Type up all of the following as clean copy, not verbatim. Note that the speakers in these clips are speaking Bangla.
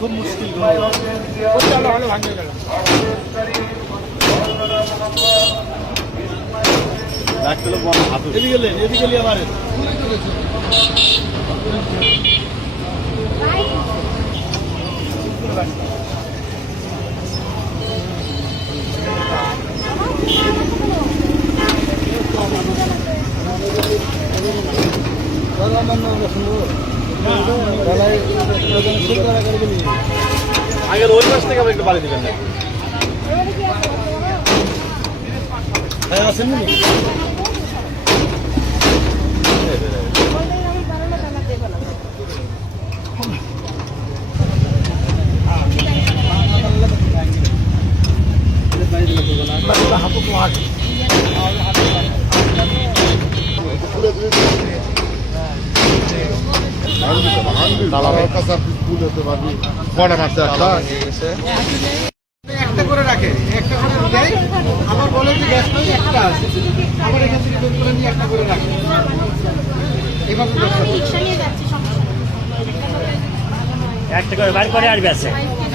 খুব মুশকিল এদিকে আবার আগের ওই পাশ থেকে একটু বাড়ি দিবেন না হ্যাঁ আসেন একটা করে রাখে একটা করে দেয় আবার বলে যে গ্যাস নয় একটা আছে আবার এখান থেকে বের করে নিয়ে একটা করে রাখে এইভাবে একটা করে বার করে আর বেছে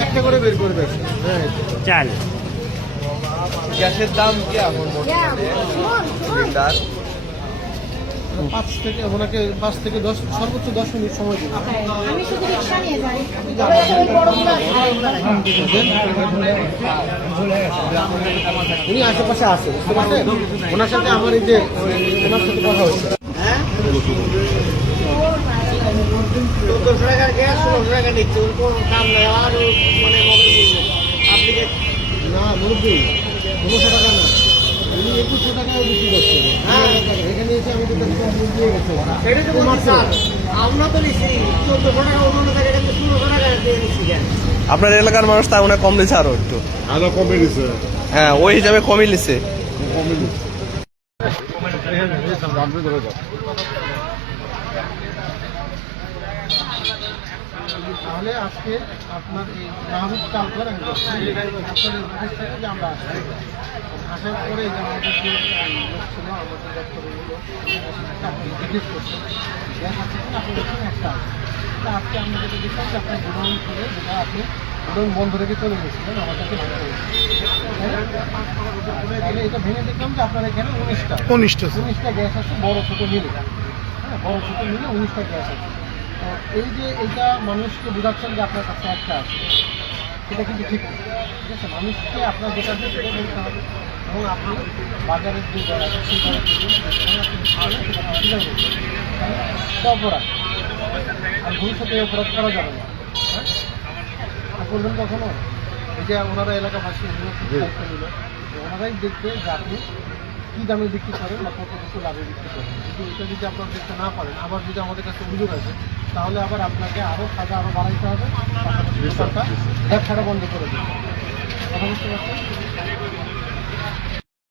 একটা করে বের করে বেছে চাল গ্যাসের দাম কি এখন সিলিন্ডার 5 থেকে ওনাকে 5 থেকে 10 সর্বোচ্চ 10 মিনিট সময় দিন আমি শুধু রিকশা নিয়ে যাই উনি আশেপাশে আছে বুঝতে পারছেন ওনার সাথে আমার এই যে ওনার সাথে কথা হচ্ছে হ্যাঁ 1400 টাকার গ্যাস 1600 টাকা নিচ্ছে ওর কোনো কাম নাই আর মানে মগের মূল্য আপনি না মুরব্বী 1500 টাকা না উনি 2100 টাকায় বিক্রি করছেন হ্যাঁ এখানে এসে আমি তো দিয়ে গেছি এটা তো বলছি স্যার আমরা তো নিচ্ছি 1400 টাকা অন্য জায়গায় 1500 টাকা দিয়ে নিচ্ছি কেন আপনার এলাকার মানুষ তার মনে কম দিচ্ছে আরো একটু আরো কমে দিছে হ্যাঁ ওই হিসাবে কমই নিচ্ছে কমে দিছে তাহলে আজকে আপনার এই মাহবুব কালকার আপনার অফিস থেকে যে আমরা আসি আসার পরে যে আমাদের যে লোক ছিল আমাদের দপ্তরের লোক আপনি জিজ্ঞেস করছেন গ্যাস আছে কিনা আপনি দেখছেন একটা তা আজকে আমরা যেটা দেখলাম যে আপনার গোডাউন করে যেটা আপনি গোডাউন বন্ধ রেখে চলে গেছিলেন আমাদেরকে তাহলে এটা ভেঙে দেখলাম যে আপনার এখানে 19টা গ্যাস আছে বড় ছোট মিলে হ্যাঁ বড় ছোট মিলে 19টা গ্যাস আছে এই যে এইটা মানুষকে বোঝাচ্ছেন যে আপনার কাছে একটা আছে সেটা কিন্তু ঠিক না ঠিক আছে মানুষকে আপনার যেটা আছে সেটা বলতে হবে এবং আপনি বাজারের যে অপরাধ আর ভবিষ্যতে এই অপরাধ করা যাবে না হ্যাঁ আর করবেন কখনো এই যে ওনারা এলাকাবাসী দায়িত্ব নিল ওনারাই দেখবে যে আপনি কী দামে বিক্রি করেন বা কতটুকু লাভে বিক্রি করেন কিন্তু এটা যদি আপনারা দেখতে না পারেন আবার যদি আমাদের কাছে অভিযোগ আছে তাহলে আবার আপনাকে আরও সাজা আরও বাড়াইতে হবে পাশাপাশি ব্যবসাটা বন্ধ করে দিতে হবে কথা বুঝতে পারছেন